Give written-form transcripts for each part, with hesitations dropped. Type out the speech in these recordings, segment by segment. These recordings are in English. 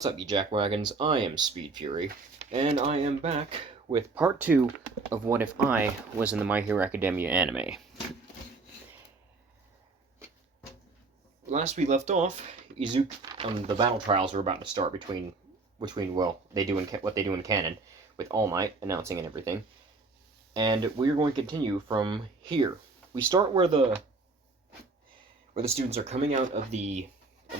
What's up, you jackwagons? I am Speed Fury, and I am back with part 2 of What If I Was in the My Hero Academia anime. Last we left off, the battle trials are about to start between what they do in canon, with All Might announcing and everything, and we're going to continue from here. We start where the students are coming out of the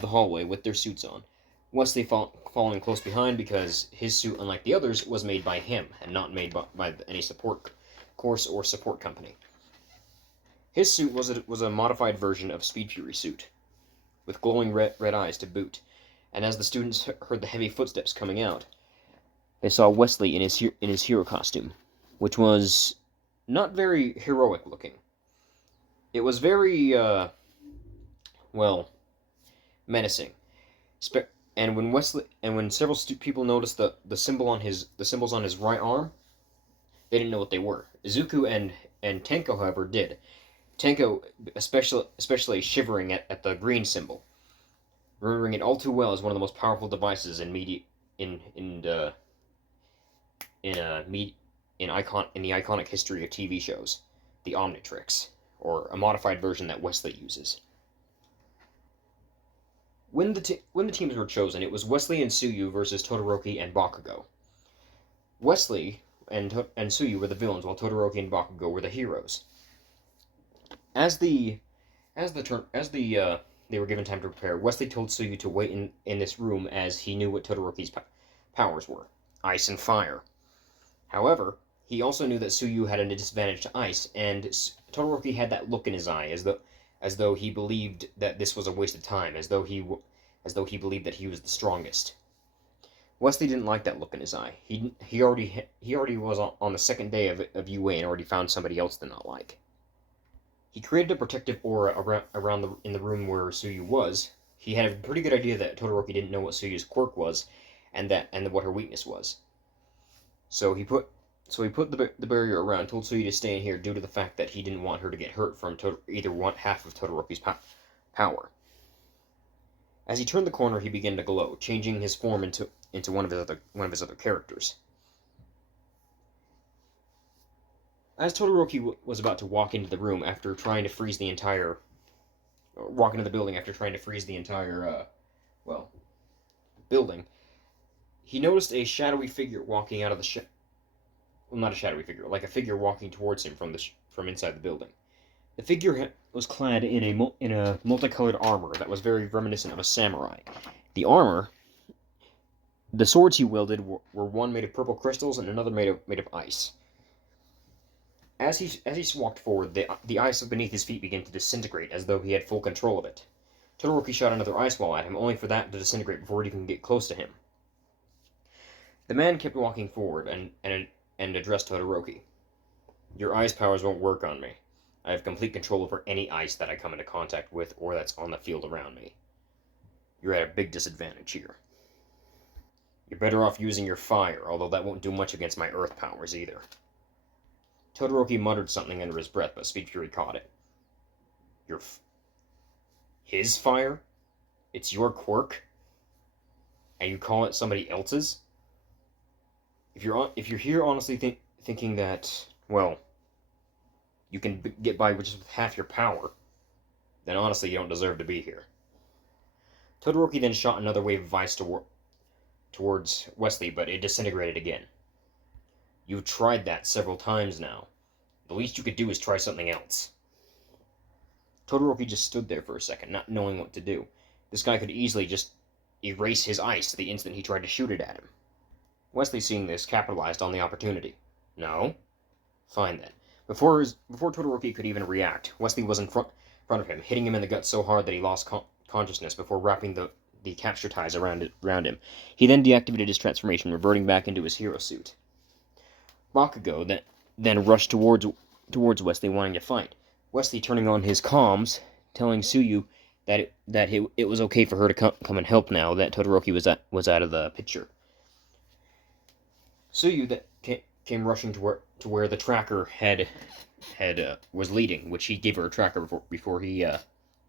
hallway with their suits on. Wesley following close behind because his suit, unlike the others, was made by him and not made by any support course or support company. His suit was a modified version of Speed Fury's suit, with glowing red eyes to boot. And as the students heard the heavy footsteps coming out, they saw Wesley in his hero costume, which was not very heroic looking. It was very menacing. And when several people noticed the symbols on his right arm, they didn't know what they were. Izuku and Tenko, however, did. Tenko especially shivering at the green symbol, remembering it all too well as one of the most powerful devices in the iconic history of TV shows, the Omnitrix, or a modified version that Wesley uses. When the teams were chosen, it was Wesley and Tsuyu versus Todoroki and Bakugo. Wesley and Tsuyu were the villains, while Todoroki and Bakugo were the heroes. As they were given time to prepare, Wesley told Tsuyu to wait in this room as he knew what Todoroki's powers were: ice and fire. However, he also knew that Tsuyu had a disadvantage to ice, and Todoroki had that look in his eye, as though he believed that this was a waste of time, as though he believed that he was the strongest. Wesley didn't like that look in his eye. He already was on the second day of UA and already found somebody else to not like. He created a protective aura in the room where Tsuyu was. He had a pretty good idea that Todoroki didn't know what Tsuyu's quirk was, and what her weakness was. So he put the barrier around, told Tsuyu to stay in here due to the fact that he didn't want her to get hurt from either one half of Todoroki's power. As he turned the corner, he began to glow, changing his form into one of his other characters. As Todoroki was about to walk into the building after trying to freeze the entire building, he noticed a shadowy figure walking out of the not a shadowy figure, like a figure walking towards him from inside the building. The figure was clad in a multicolored armor that was very reminiscent of a samurai. The swords he wielded were one made of purple crystals and another made of ice. As he walked forward, the ice beneath his feet began to disintegrate as though he had full control of it. Todoroki shot another ice ball at him, only for that to disintegrate before he could get close to him. The man kept walking forward and addressed Todoroki. "Your ice powers won't work on me. I have complete control over any ice that I come into contact with or that's on the field around me. You're at a big disadvantage here. You're better off using your fire, although that won't do much against my earth powers either." Todoroki muttered something under his breath, but Speed Fury caught it. His fire? It's your quirk? And you call it somebody else's? If you're here honestly thinking that, well, you can get by with just half your power, then honestly you don't deserve to be here. Todoroki then shot another wave of ice towards Wesley, but it disintegrated again. "You've tried that several times now. The least you could do is try something else." Todoroki just stood there for a second, not knowing what to do. This guy could easily just erase his ice the instant he tried to shoot it at him. Wesley, seeing this, capitalized on the opportunity. "No? Fine then." Before Todoroki could even react, Wesley was in front of him, hitting him in the gut so hard that he lost consciousness before wrapping the capture ties around him. He then deactivated his transformation, reverting back into his hero suit. Bakugo then rushed towards Wesley, wanting to fight. Wesley turning on his comms, telling Tsuyu that it was okay for her to come and help now that Todoroki was out of the picture. Tsuyu came rushing to where the tracker was leading, which he gave her a tracker before he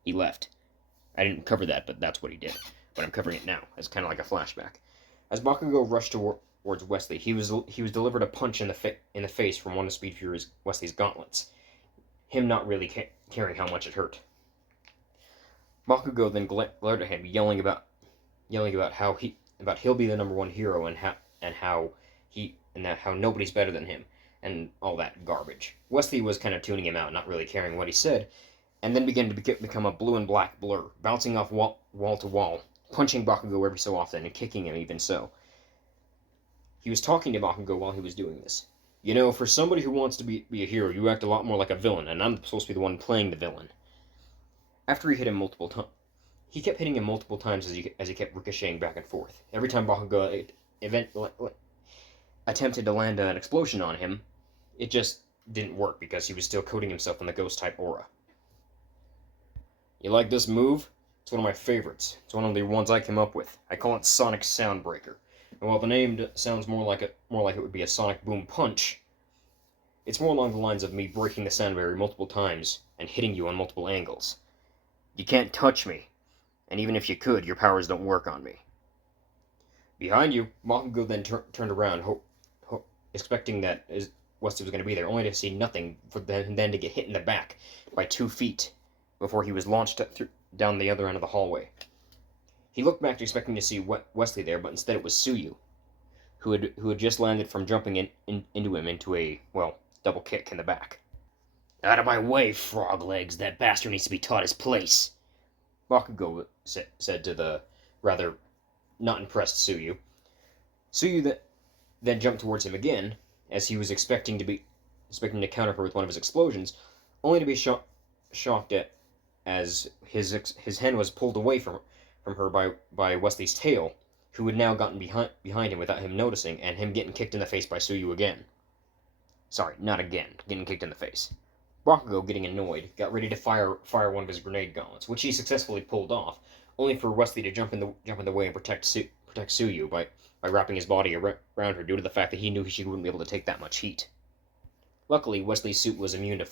left. I didn't cover that, but that's what he did. but I'm covering it now as kind of like a flashback. As Bakugo rushed towards Wesley, he was delivered a punch in the face from one of Speed Fury's Wesley's gauntlets. Him not really caring how much it hurt. Bakugo then glared at him, yelling about how he'll be the #1 hero and how nobody's better than him and all that garbage. Wesley was kind of tuning him out, not really caring what he said, and then began to become a blue and black blur, bouncing off wall to wall, punching Bakugo every so often and kicking him even so. He was talking to Bakugo while he was doing this. You know, for somebody who wants to be a hero, you act a lot more like a villain, and I'm supposed to be the one playing the villain. After he hit him multiple times, he kept hitting him multiple times as he kept ricocheting back and forth. Every time Bakugo attempted to land an explosion on him, it just didn't work because he was still coating himself in the ghost-type aura. You like this move? It's one of my favorites. It's one of the ones I came up with. I call it Sonic Soundbreaker. And while the name sounds more like it would be a Sonic Boom Punch, it's more along the lines of me breaking the sound barrier multiple times and hitting you on multiple angles. You can't touch me, and even if you could, your powers don't work on me. Behind you, Bakugo then turned around, expecting that Wesley was going to be there, only to see nothing, for then to get hit in the back by 2 feet before he was launched down the other end of the hallway. He looked back expecting to see Wesley there, but instead it was Tsuyu, who had just landed from jumping into him into a, double kick in the back. Out of my way, frog legs! That bastard needs to be taught his place! Bakugo said to the rather not impressed Tsuyu. Tsuyu then jumped towards him again, as he was expecting to counter her with one of his explosions, only to be shocked as his hand was pulled away from her by Wesley's tail, who had now gotten behind him without him noticing, and him getting kicked in the face by Tsuyu again. Sorry, not again, getting kicked in the face. Bakugo, getting annoyed, got ready to fire one of his grenade gauntlets, which he successfully pulled off, only for Wesley to jump in the way and protect Tsuyu by wrapping his body around her due to the fact that he knew she wouldn't be able to take that much heat. Luckily, Wesley's suit was immune to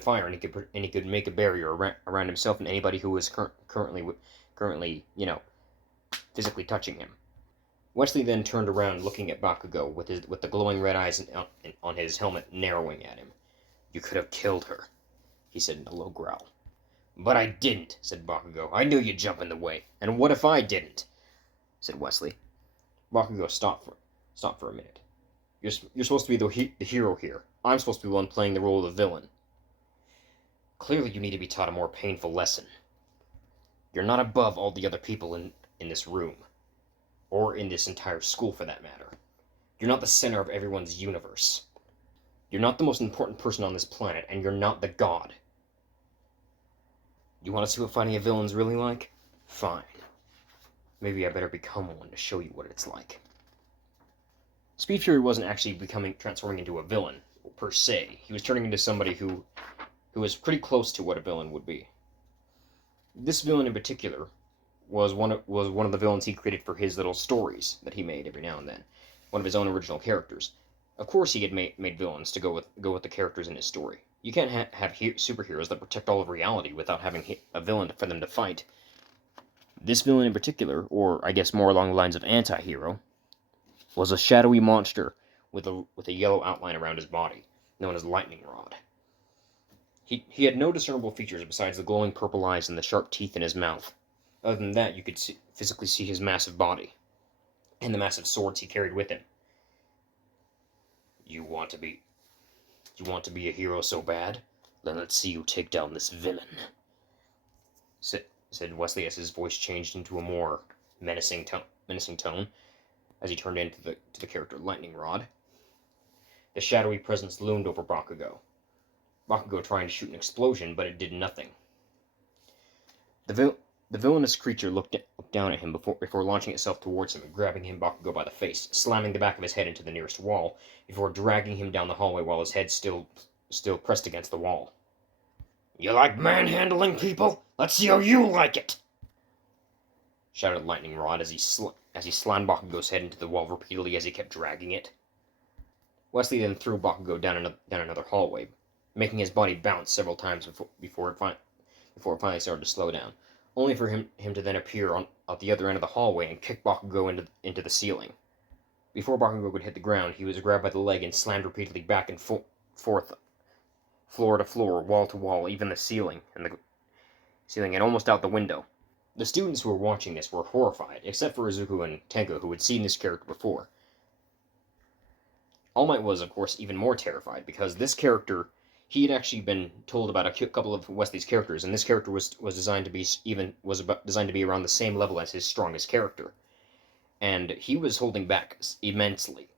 fire, and he could make a barrier around himself and anybody who was currently, physically touching him. Wesley then turned around, looking at Bakugo with the glowing red eyes on his helmet narrowing at him. You could have killed her, he said in a low growl. But I didn't, said Bakugo. I knew you'd jump in the way. And what if I didn't? Said Wesley. Bakugo stopped for a minute. You're supposed to be the hero here. I'm supposed to be the one playing the role of the villain. Clearly you need to be taught a more painful lesson. You're not above all the other people in this room. Or in this entire school, for that matter. You're not the center of everyone's universe. You're not the most important person on this planet, and you're not the god. You want to see what fighting a villain's really like? Fine. Maybe I better become one to show you what it's like. Speed Fury wasn't actually transforming into a villain, per se. He was turning into somebody who was pretty close to what a villain would be. This villain in particular was one of the villains he created for his little stories that he made every now and then. One of his own original characters. Of course he had made villains to go with the characters in his story. You can't have superheroes that protect all of reality without having a villain for them to fight. This villain in particular, or I guess more along the lines of anti-hero, was a shadowy monster with a yellow outline around his body, known as Lightning Rod. He had no discernible features besides the glowing purple eyes and the sharp teeth in his mouth. Other than that, you could physically see his massive body, and the massive swords he carried with him. You want to be a hero so bad? Then let's see you take down this villain, said Wesley as his voice changed into a more menacing tone as he turned into the character Lightning Rod. The shadowy presence loomed over Bakugo. Bakugo trying to shoot an explosion, but it did nothing. The villainous creature looked down at him before launching itself towards him and grabbing him Bakugo by the face, slamming the back of his head into the nearest wall, before dragging him down the hallway while his head still pressed against the wall. You like manhandling people? Let's see how you like it! Shouted Lightning Rod as he slammed Bakugo's head into the wall repeatedly as he kept dragging it. Wesley then threw Bakugo down another hallway, making his body bounce several times before it finally started to slow down, only for him to then appear at the other end of the hallway and kick Bakugo into the ceiling. Before Bakugo could hit the ground, he was grabbed by the leg and slammed repeatedly back and forth, floor to floor, wall to wall, even the ceiling, and almost out the window. The students who were watching this were horrified, except for Izuku and Tenko, who had seen this character before. All Might was, of course, even more terrified, because this character, he had actually been told about a couple of Wesley's characters, and this character was designed to be designed to be around the same level as his strongest character, and he was holding back immensely,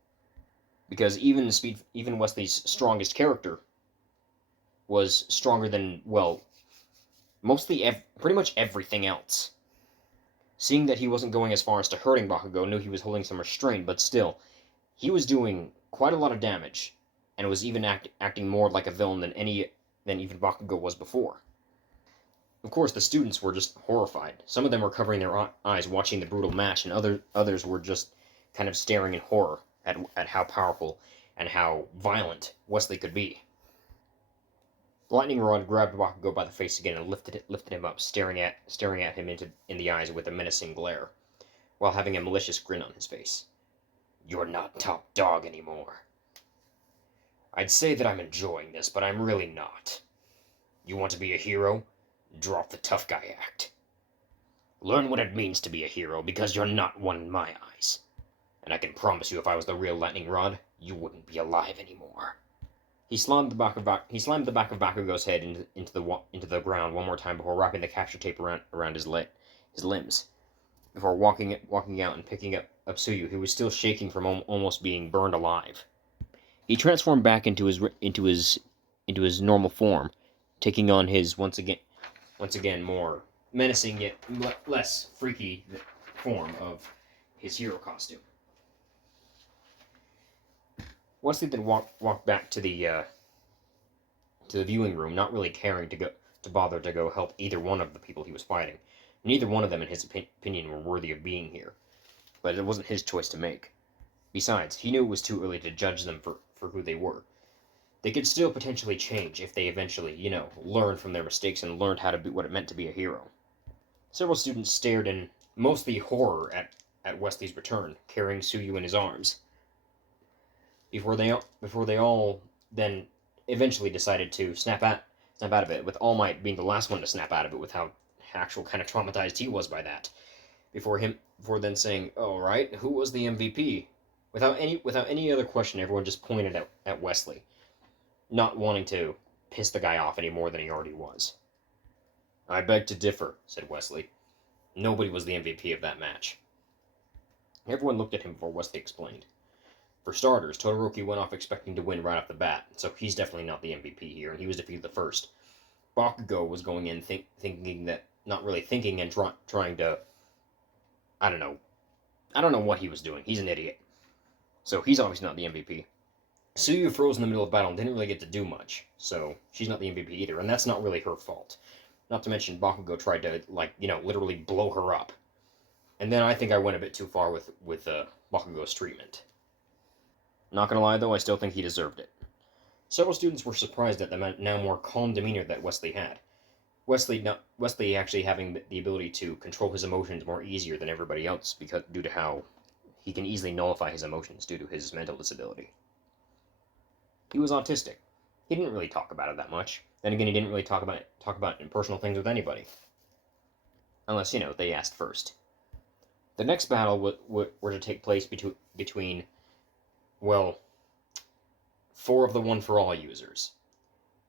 because even Wesley's strongest character was stronger than, well, pretty much everything else. Seeing that he wasn't going as far as to hurting Bakugo, knew he was holding some restraint, but still, he was doing quite a lot of damage, and was even acting more like a villain than even Bakugo was before. Of course, the students were just horrified. Some of them were covering their eyes watching the brutal match, and others were just kind of staring in horror at how powerful and how violent Wesley could be. The lightning rod grabbed Bakugo by the face again and lifted him up, staring at him in the eyes with a menacing glare, while having a malicious grin on his face. "You're not top dog anymore. I'd say that I'm enjoying this, but I'm really not. You want to be a hero? Drop the tough guy act. Learn what it means to be a hero, because you're not one in my eyes. And I can promise you, if I was the real lightning rod, you wouldn't be alive anymore." He slammed the back of Bakugo's head into the ground one more time before wrapping the capture tape around his limbs. Before walking out and picking up Tsuyu, who was still shaking from almost being burned alive. He transformed back into his normal form, taking on his once again more menacing yet less freaky form of his hero costume. Wesley then walked back to the viewing room, not really caring to bother to go help either one of the people he was fighting. Neither one of them, in his opinion, were worthy of being here, but it wasn't his choice to make. Besides, he knew it was too early to judge them for who they were. They could still potentially change if they eventually, learned from their mistakes and learned how to be what it meant to be a hero. Several students stared in mostly horror at Wesley's return, carrying Tsuyu in his arms, before they all then eventually decided to snap out of it, with All Might being the last one to snap out of it with how actual kind of traumatized he was by that. Before then saying, "All right, who was the MVP?" Without any other question, everyone just pointed at Wesley, not wanting to piss the guy off any more than he already was. "I beg to differ," said Wesley. "Nobody was the MVP of that match." Everyone looked at him before Wesley explained. For starters, Todoroki went off expecting to win right off the bat, so he's definitely not the MVP here, and he was defeated the first. Bakugo was going in thinking that, not really thinking and trying to, I don't know what he was doing. He's an idiot. So he's obviously not the MVP. Tsuyu froze in the middle of battle and didn't really get to do much, so she's not the MVP either, and that's not really her fault. Not to mention Bakugo tried to, literally blow her up. And then I think I went a bit too far with Bakugo's treatment. Not gonna lie though, I still think he deserved it. Several students were surprised at the now more calm demeanor that Wesley had. Wesley actually having the ability to control his emotions more easier than everybody else due to how he can easily nullify his emotions due to his mental disability. He was autistic. He didn't really talk about it that much. Then again, he didn't really talk about personal things with anybody, unless they asked first. The next battle were to take place between, well, 4 of the One For All users.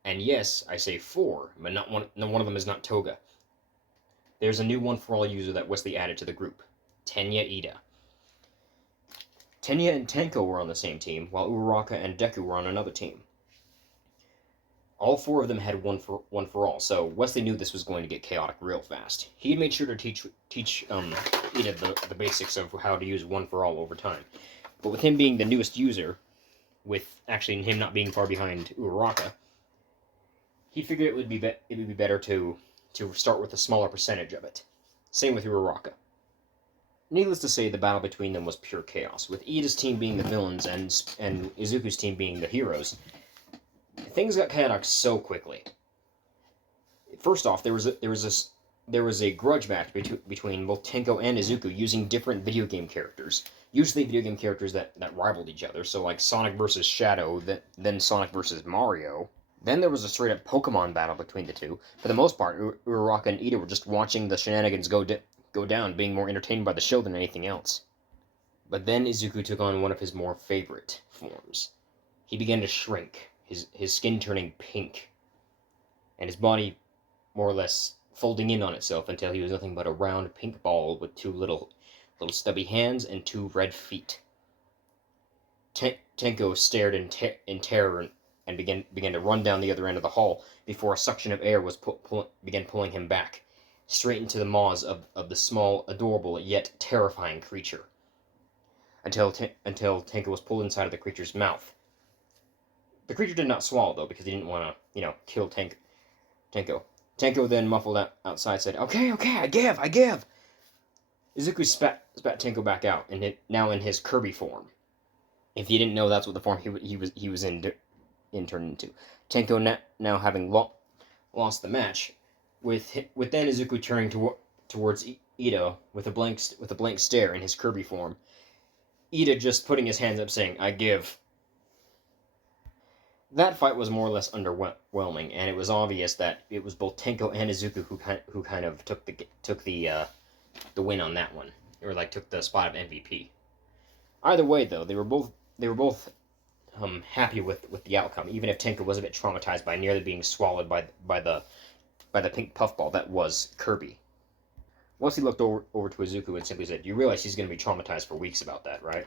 And yes, I say 4, but one of them is not Toga. There's a new One For All user that Wesley added to the group, Tenya Ida. Tenya and Tenko were on the same team, while Uraraka and Deku were on another team. All 4 of them had one for all, so Wesley knew this was going to get chaotic real fast. He had made sure to teach Ida the basics of how to use One For All over time. But with him being the newest user, with actually him not being far behind Uraraka, he figured it would be better to start with a smaller percentage of it. Same with Uraraka. Needless to say, the battle between them was pure chaos, with Ida's team being the villains and Izuku's team being the heroes. Things got chaotic so quickly. First off, there was there was a grudge match between both Tenko and Izuku using different video game characters. Usually video game characters that rivaled each other, so like Sonic versus Shadow, then Sonic versus Mario. Then there was a straight up Pokemon battle between the two. For the most part, Uraraka and Ida were just watching the shenanigans go down, being more entertained by the show than anything else. But then Izuku took on one of his more favorite forms. He began to shrink, his skin turning pink, and his body more or less folding in on itself until he was nothing but a round pink ball with two little stubby hands and two red feet. Tenko stared in terror and began to run down the other end of the hall before a suction of air began pulling him back, straight into the maws of the small, adorable, yet terrifying creature, until Tenko was pulled inside of the creature's mouth. The creature did not swallow, though, because he didn't want to, kill Tenko. Tenko then, muffled outside, said, Okay, I give! Izuku spat Tenko back out, now in his Kirby form. If you didn't know, that's what the form he was in turned into. Tenko now having lost the match, with then Izuku turning towards Ida with a blank stare in his Kirby form. Ida just putting his hands up, saying, I give. That fight was more or less underwhelming, and it was obvious that it was both Tenko and Izuku who kind of took the win on that one, or like took the spot of MVP. Either way, though, they were both happy with the outcome, even if Tenko was a bit traumatized by nearly being swallowed by the pink puffball that was Kirby. Once he looked over to Izuku and simply said, "You realize he's going to be traumatized for weeks about that, right?"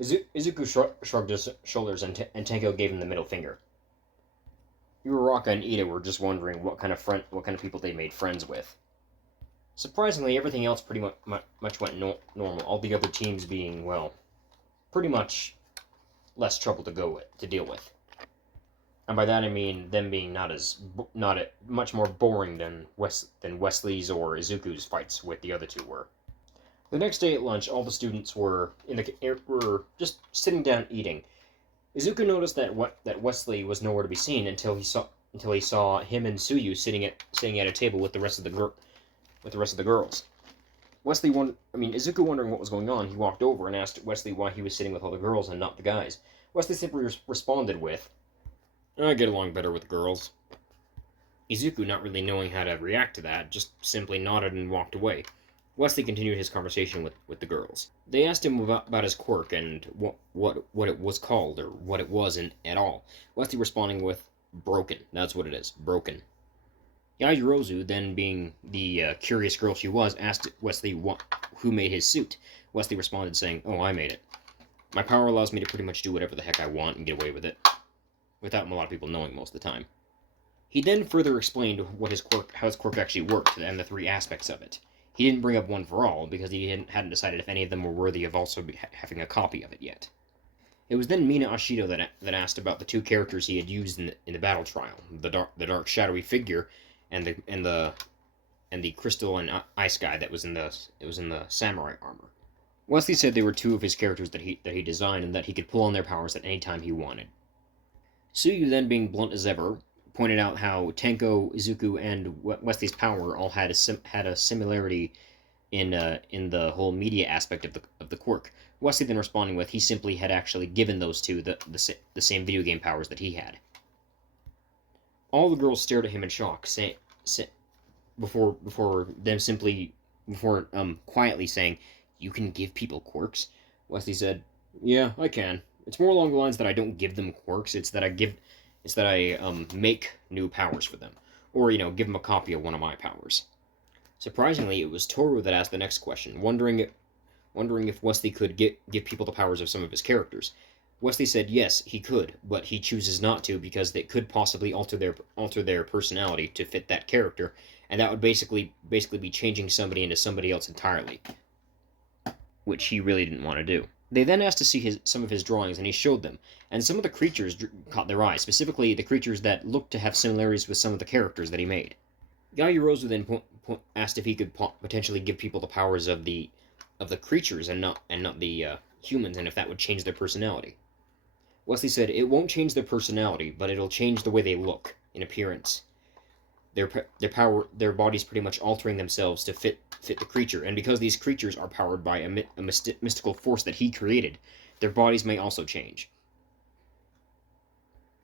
Izuku shrugged his shoulders, and Tenko gave him the middle finger. Uraraka and Ida were just wondering what kind of people they made friends with. Surprisingly, everything else pretty much went normal. All the other teams being, well, pretty much less trouble to deal with. And by that I mean them being much more boring than Wesley's or Izuku's fights with the other two were. The next day at lunch, all the students were just sitting down eating. Izuku noticed that Wesley was nowhere to be seen until he saw him and Tsuyu sitting at a table with the rest of the girls. Izuku wondering what was going on, he walked over and asked Wesley why he was sitting with all the girls and not the guys. Wesley simply responded with, "I get along better with girls." Izuku, not really knowing how to react to that, just simply nodded and walked away. Wesley continued his conversation with the girls. They asked him about his quirk and what it was called, or what it was at all. Wesley responding with, "Broken. That's what it is. Broken." Yajirozu, then being the curious girl she was, asked Wesley who made his suit. Wesley responded saying, "Oh, I made it. My power allows me to pretty much do whatever the heck I want and get away with it, without a lot of people knowing most of the time." He then further explained how his quirk actually worked, and the three aspects of it. He didn't bring up one for all, because he hadn't decided if any of them were worthy of also having a copy of it yet. It was then Mina Ashido that asked about the two characters he had used in the battle trial, the dark shadowy figure, and the crystal and ice guy that was in the samurai armor. Wesley said they were two of his characters that he designed, and that he could pull on their powers at any time he wanted. Tsuyu, then being blunt as ever, pointed out how Tenko, Izuku, and Wesley's power all had a similarity in the whole media aspect of the quirk. Wesley then responding with, he simply had actually given those two the same video game powers that he had. All the girls stared at him in shock, before quietly saying, "You can give people quirks?" Wesley said, "Yeah, I can. It's more along the lines that I don't give them quirks. It's that I make new powers for them, or give them a copy of one of my powers." Surprisingly, it was Toru that asked the next question, wondering if Wesley could give people the powers of some of his characters. Wesley said yes, he could, but he chooses not to because they could possibly alter their personality to fit that character, and that would basically be changing somebody into somebody else entirely, which he really didn't want to do. They then asked to see some of his drawings, and he showed them, and some of the creatures caught their eye, specifically the creatures that looked to have similarities with some of the characters that he made. Yajirozu then asked if he could potentially give people the powers of the creatures and not the humans, and if that would change their personality. Wesley said it won't change their personality, but it'll change the way they look in appearance. their bodies pretty much altering themselves to fit the creature, and because these creatures are powered by a mystical force that he created, their bodies may also change.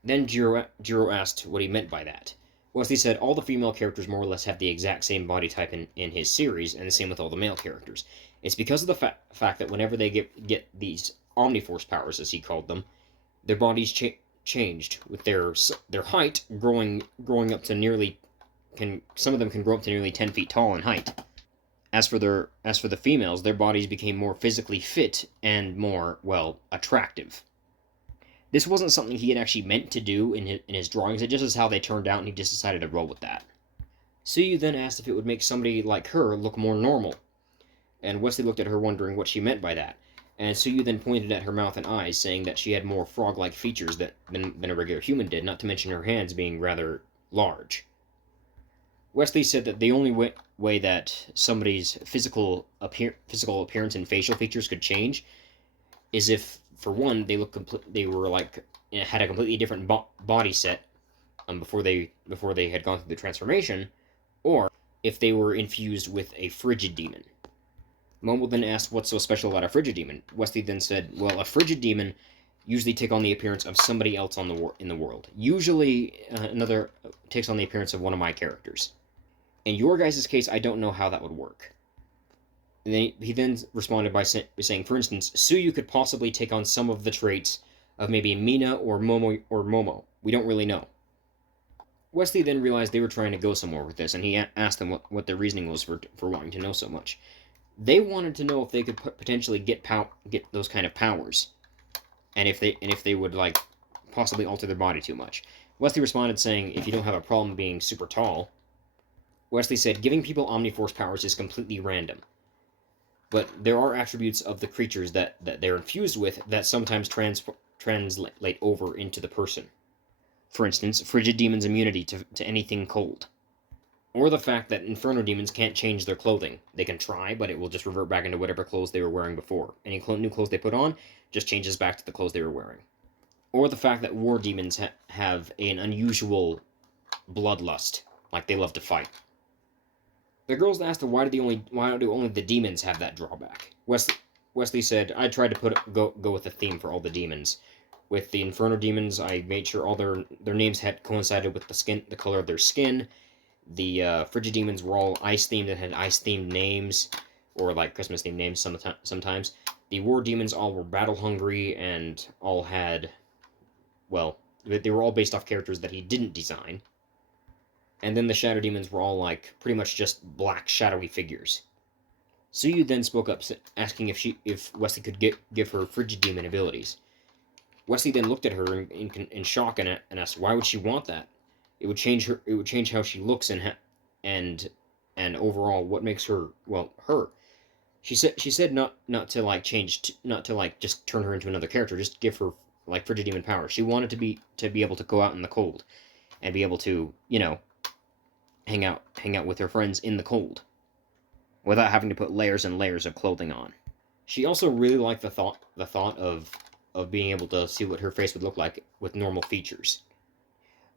Then Jiro asked what he meant by that. Wesley said all the female characters more or less have the exact same body type in his series, and the same with all the male characters. It's because of the fact that whenever they get these Omniforce powers, as he called them, their bodies changed, with their height growing up to nearly some of them can grow up to nearly 10 feet tall in height. As for the females, their bodies became more physically fit and more, well, attractive. This wasn't something he had actually meant to do in his drawings. It just is how they turned out, and he just decided to roll with that. Suyu then asked if it would make somebody like her look more normal, and Wesley looked at her wondering what she meant by that. And Suyu then pointed at her mouth and eyes, saying that she had more frog-like features than a regular human did, not to mention her hands being rather large. Wesley said that the only way that somebody's physical appearance and facial features could change is if, for one, they had a completely different body set before they had gone through the transformation, or if they were infused with a frigid demon. Momo then asked what's so special about a frigid demon. Wesley then said, well, a frigid demon usually take on the appearance of somebody else in the world. Usually, another takes on the appearance of one of my characters. In your guys' case, I don't know how that would work. And then he then responded by saying, for instance, Suyu could possibly take on some of the traits of maybe Mina or Momo. We don't really know. Wesley then realized they were trying to go somewhere with this, and he asked them what their reasoning was for wanting to know so much. They wanted to know if they could potentially get those kind of powers, and if they would like possibly alter their body too much. Wesley responded saying, if you don't have a problem being super tall. Wesley said, giving people Omniforce powers is completely random, but there are attributes of the creatures that they're infused with that sometimes translate over into the person. For instance, Frigid Demon's immunity to anything cold. Or the fact that Inferno Demons can't change their clothing. They can try, but it will just revert back into whatever clothes they were wearing before. Any new clothes they put on just changes back to the clothes they were wearing. Or the fact that War Demons have an unusual bloodlust, like they love to fight. The girls asked why do only the demons have that drawback. Wesley said, I tried to go with the theme for all the demons. With the Inferno Demons, I made sure all their names had coincided with the color of their skin. The Frigid Demons were all ice-themed and had ice-themed names, or like Christmas-themed names sometimes. The War Demons all were battle-hungry and all had, well, they were all based off characters that he didn't design. And then the Shadow Demons were all like pretty much just black shadowy figures. Suyu then spoke up, asking if Wesley could give her Frigid Demon abilities. Wesley then looked at her in shock and asked, why would she want that? It would change how she looks and overall what makes her, well, her. She said not to like just turn her into another character, just give her like Frigid Demon power. She wanted to be able to go out in the cold and be able to, hang out with her friends in the cold without having to put layers and layers of clothing on. She also really liked the thought of being able to see what her face would look like with normal features.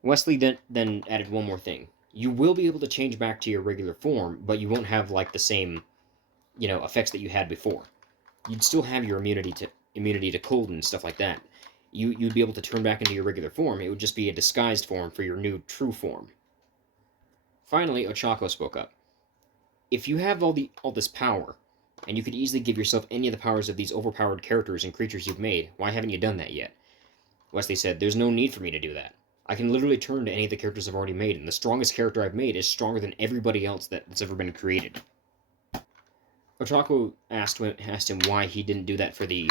Wesley then added one more thing. You will be able to change back to your regular form, but you won't have like the same, effects that you had before. You'd still have your immunity to cold and stuff like that. You'd be able to turn back into your regular form. It would just be a disguised form for your new true form. Finally, Ochako spoke up. If you have all this power, and you could easily give yourself any of the powers of these overpowered characters and creatures you've made, why haven't you done that yet? Wesley said, there's no need for me to do that. I can literally turn to any of the characters I've already made, and the strongest character I've made is stronger than everybody else that's ever been created. Ochako asked him why he didn't do that for the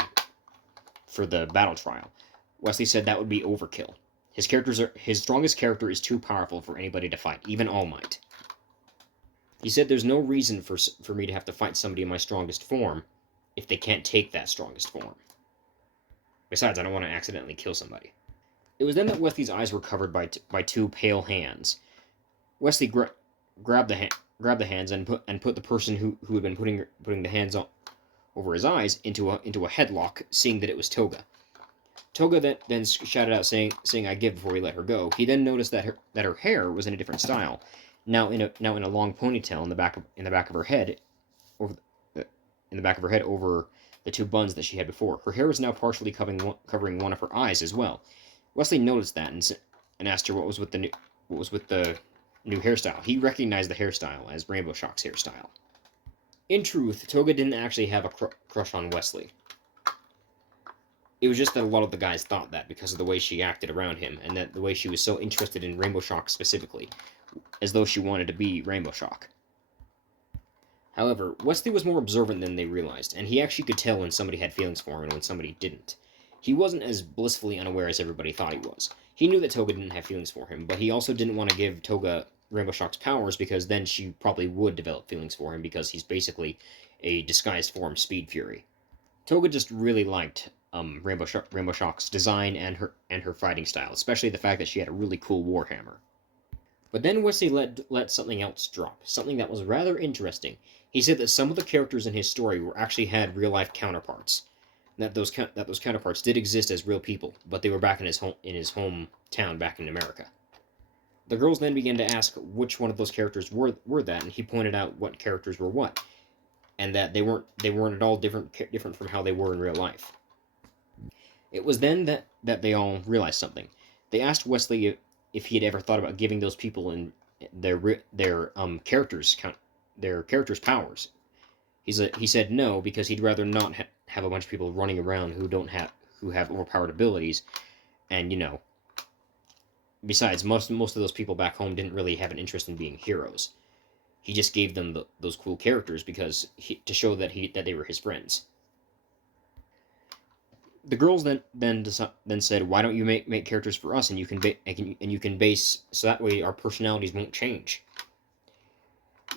battle trial. Wesley said that would be overkill. His strongest character is too powerful for anybody to fight, even All Might. He said there's no reason for me to have to fight somebody in my strongest form if they can't take that strongest form. Besides, I don't want to accidentally kill somebody. It was then that Wesley's eyes were covered by two pale hands. Wesley grabbed the hands and put the person who had been putting the hands over his eyes into a headlock, seeing that it was Toga. Toga then shouted out saying I give before he let her go. He then noticed that her hair was in a different style, now in a long ponytail in the back of her head, over in the back of her head over the two buns that she had before. Her hair was now partially covering one of her eyes as well. Wesley noticed that and asked her what was with the new hairstyle. He recognized the hairstyle as Rainbow Shock's hairstyle. In truth, Toga didn't actually have a crush on Wesley. It was just that a lot of the guys thought that because of the way she acted around him, and that the way she was so interested in Rainbow Shock specifically, as though she wanted to be Rainbow Shock. However, Wesley was more observant than they realized, and he actually could tell when somebody had feelings for him and when somebody didn't. He wasn't as blissfully unaware as everybody thought he was. He knew that Toga didn't have feelings for him, but he also didn't want to give Toga Rainbow Shock's powers because then she probably would develop feelings for him because he's basically a disguised form Speed Fury. Toga just really liked Rainbow Shock's design and her fighting style, especially the fact that she had a really cool warhammer. But then Wesley let something else drop, something that was rather interesting. He said that some of the characters in his story were actually had real life counterparts, that those counterparts did exist as real people, but they were back in his hometown back in America. The girls then began to ask which one of those characters were that, and he pointed out what characters were what, and that they weren't at all different from how they were in real life. It was then that they all realized something. They asked Wesley if he had ever thought about giving those people in their characters powers. He said no because he'd rather not have a bunch of people running around who have overpowered abilities, and besides most of those people back home didn't really have an interest in being heroes. He just gave them those cool characters because to show that they were his friends. The girls then said, "Why don't you make characters for us, and you can base so that way our personalities won't change."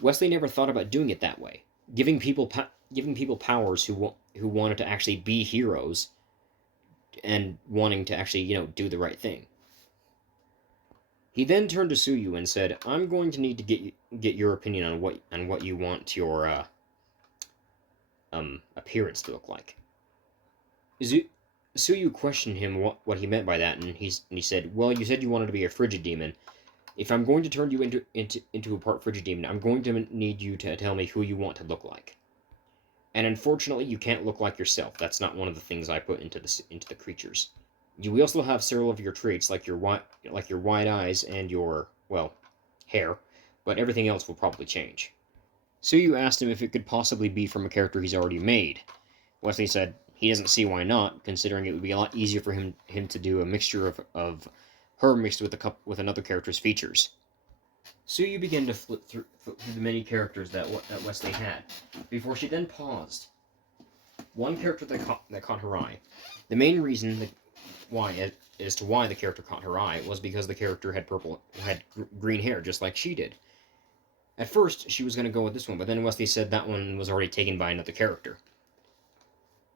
Wesley never thought about doing it that way, giving people powers who wanted to actually be heroes, and wanting to actually do the right thing. He then turned to Suyu and said, "I'm going to need to get your opinion on what you want your appearance to look like." Suyu questioned him what he meant by that, and he said, "Well, you said you wanted to be a Frigid Demon. If I'm going to turn you into a part Frigid Demon, I'm going to need you to tell me who you want to look like. And unfortunately, you can't look like yourself. That's not one of the things I put into the creatures. You also have several of your traits, like your wide eyes and your hair, but everything else will probably change." Suyu asked him if it could possibly be from a character he's already made. Wesley said he doesn't see why not, considering it would be a lot easier for him to do a mixture of her mixed with another character's features. Suyu began to flip through the many characters that Wesley had, before she then paused. One character that caught her eye. The main reason as to why the character caught her eye was because the character had green hair, just like she did. At first, she was going to go with this one, but then Wesley said that one was already taken by another character.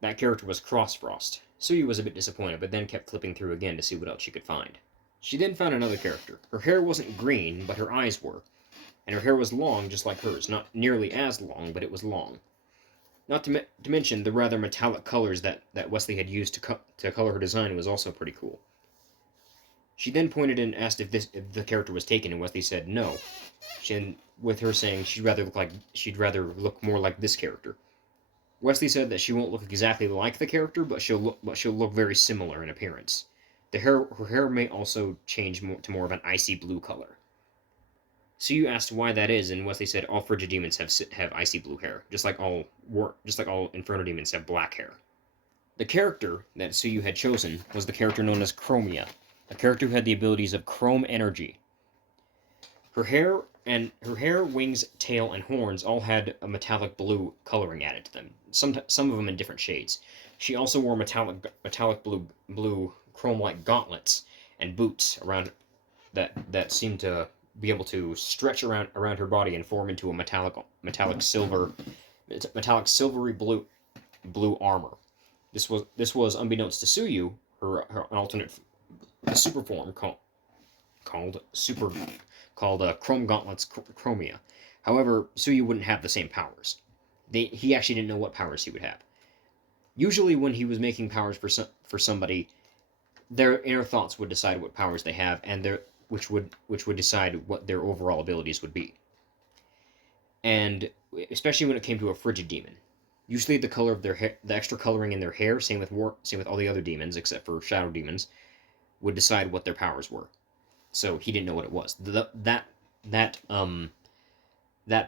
That character was Crossfrost. Suyu was a bit disappointed, but then kept flipping through again to see what else she could find. She then found another character. Her hair wasn't green, but her eyes were. And her hair was long, just like hers. Not nearly as long, but it was long. Not to mention the rather metallic colors that Wesley had used to color her design was also pretty cool. She then pointed and asked if the character was taken, and Wesley said no. With her saying she'd rather look more like this character. Wesley said that she won't look exactly like the character, but she'll look very similar in appearance. Her hair may also change to more of an icy blue color. Suyu asked why that is, and Wesley said all Frigid Demons have icy blue hair, just like all Inferno Demons have black hair. The character that Suyu had chosen was the character known as Chromia, a character who had the abilities of Chrome Energy. Her hair, wings, tail, and horns all had a metallic blue coloring added to them. Some of them in different shades. She also wore metallic blue chrome-like gauntlets and boots around that seemed to be able to stretch around her body and form into a metallic silvery blue armor. This was unbeknownst to Suyu, her alternate super form called Chrome Gauntlets Chromia. However, Suyu wouldn't have the same powers. He actually didn't know what powers he would have. Usually when he was making powers for somebody, their inner thoughts would decide what powers they have, and which would decide what their overall abilities would be. And especially when it came to a frigid demon, usually the color of their hair, the extra coloring in their hair, same with all the other demons except for shadow demons, would decide what their powers were. So he didn't know what it was. That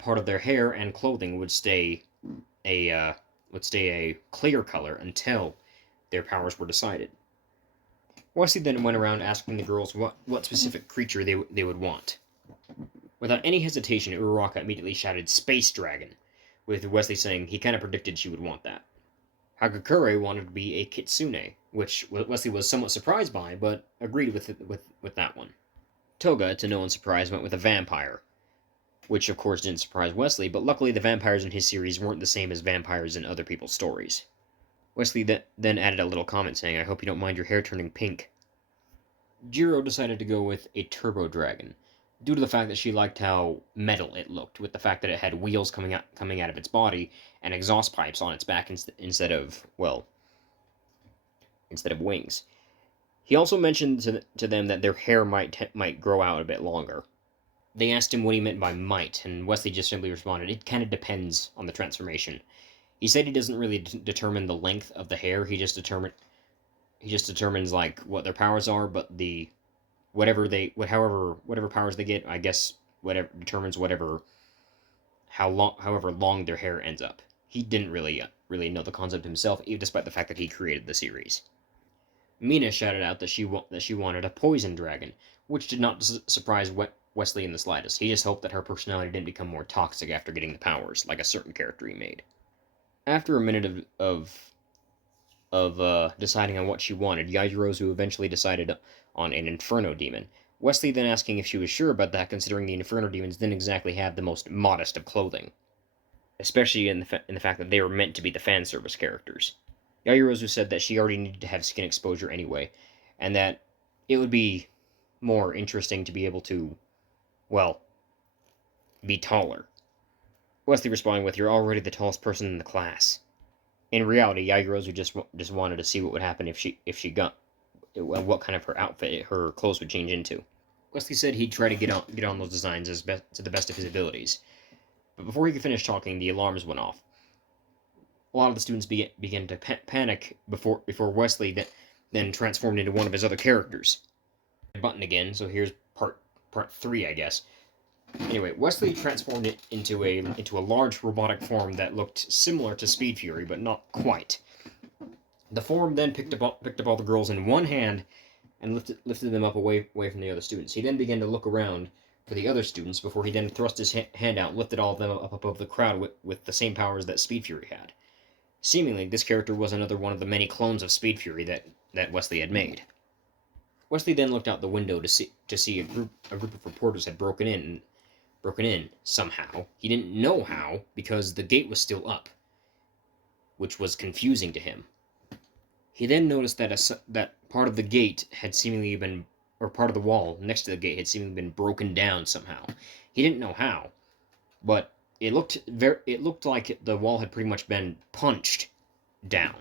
part of their hair and clothing would stay a clear color until their powers were decided. Wesley then went around asking the girls what specific creature they would want. Without any hesitation, Uraraka immediately shouted "Space Dragon," with Wesley saying he kind of predicted she would want that. Hagakure wanted to be a Kitsune, which Wesley was somewhat surprised by, but agreed with that one. Toga, to no one's surprise, went with a vampire, which of course didn't surprise Wesley, but luckily the vampires in his series weren't the same as vampires in other people's stories. Wesley then added a little comment saying, "I hope you don't mind your hair turning pink." Jiro decided to go with a Turbo Dragon, due to the fact that she liked how metal it looked, with the fact that it had wheels coming out of its body and exhaust pipes on its back instead of wings. He also mentioned to them that their hair might grow out a bit longer. They asked him what he meant by might, and Wesley just simply responded, "It kind of depends on the transformation." He said he doesn't really determine the length of the hair. He just determines like what their powers are, but whatever powers they get, I guess whatever determines however long their hair ends up. He didn't really know the concept himself, despite the fact that he created the series. Mina shouted out that she wanted a poison dragon, which did not surprise Wesley in the slightest. He just hoped that her personality didn't become more toxic after getting the powers, like a certain character he made. After a minute of deciding on what she wanted, Yajirozu eventually decided on an Inferno demon. Wesley then asking if she was sure about that, considering the Inferno demons didn't exactly have the most modest of clothing, especially in the fact that they were meant to be the fan service characters. Yajirozu said that she already needed to have skin exposure anyway, and that it would be more interesting to be able to, well, be taller. Wesley responding with, "You're already the tallest person in the class." In reality, Yajirozu just wanted to see what would happen if she got what kind of her clothes would change into. Wesley said he'd try to get on those designs to the best of his abilities. But before he could finish talking, the alarms went off. A lot of the students began to panic before Wesley then transformed into one of his other characters. Button again, so here's part 3, I guess. Anyway, Wesley transformed it into a large robotic form that looked similar to Speed Fury, but not quite. The form then picked up all the girls in one hand and lifted them up away from the other students. He then began to look around for the other students before he then thrust his hand out and lifted all of them up above the crowd with the same powers that Speed Fury had. Seemingly, this character was another one of the many clones of Speed Fury that Wesley had made. Wesley then looked out the window to see a group of reporters had broken in somehow. He didn't know how, because the gate was still up, which was confusing to him. He then noticed that part of the gate had seemingly been, or part of the wall next to the gate had seemingly been broken down somehow. He didn't know how, but it looked like the wall had pretty much been punched down.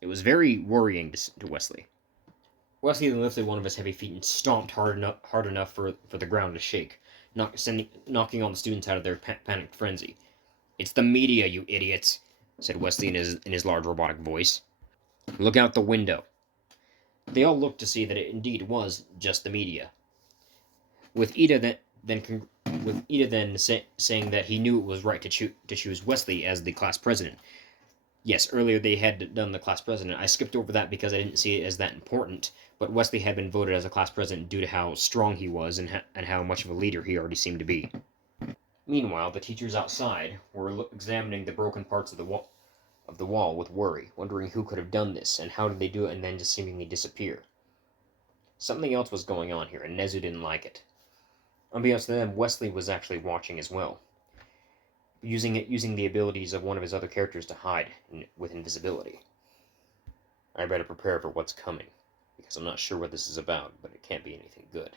It was very worrying to Wesley. Wesley then lifted one of his heavy feet and stomped hard enough for the ground to shake, knocking all the students out of their panicked frenzy. "It's the media, you idiots," said Wesley in his large robotic voice. "Look out the window." They all looked to see that it indeed was just the media. With Ida then saying that he knew it was right to choose Wesley as the class president. Yes, earlier they had done the class president. I skipped over that because I didn't see it as that important, but Wesley had been voted as a class president due to how strong he was and how much of a leader he already seemed to be. Meanwhile, the teachers outside were examining the broken parts of the wall with worry, wondering who could have done this, and how did they do it and then just seemingly disappear. Something else was going on here, and Nezu didn't like it. Unbeknownst to them, Wesley was actually watching as well, using the abilities of one of his other characters to hide with invisibility. I better prepare for what's coming, because I'm not sure what this is about, but it can't be anything good.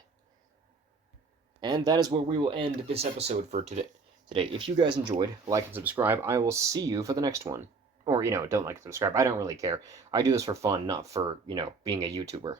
And that is where we will end this episode for today. If you guys enjoyed, like and subscribe. I will see you for the next one. Or, don't like and subscribe. I don't really care. I do this for fun, not for, being a YouTuber.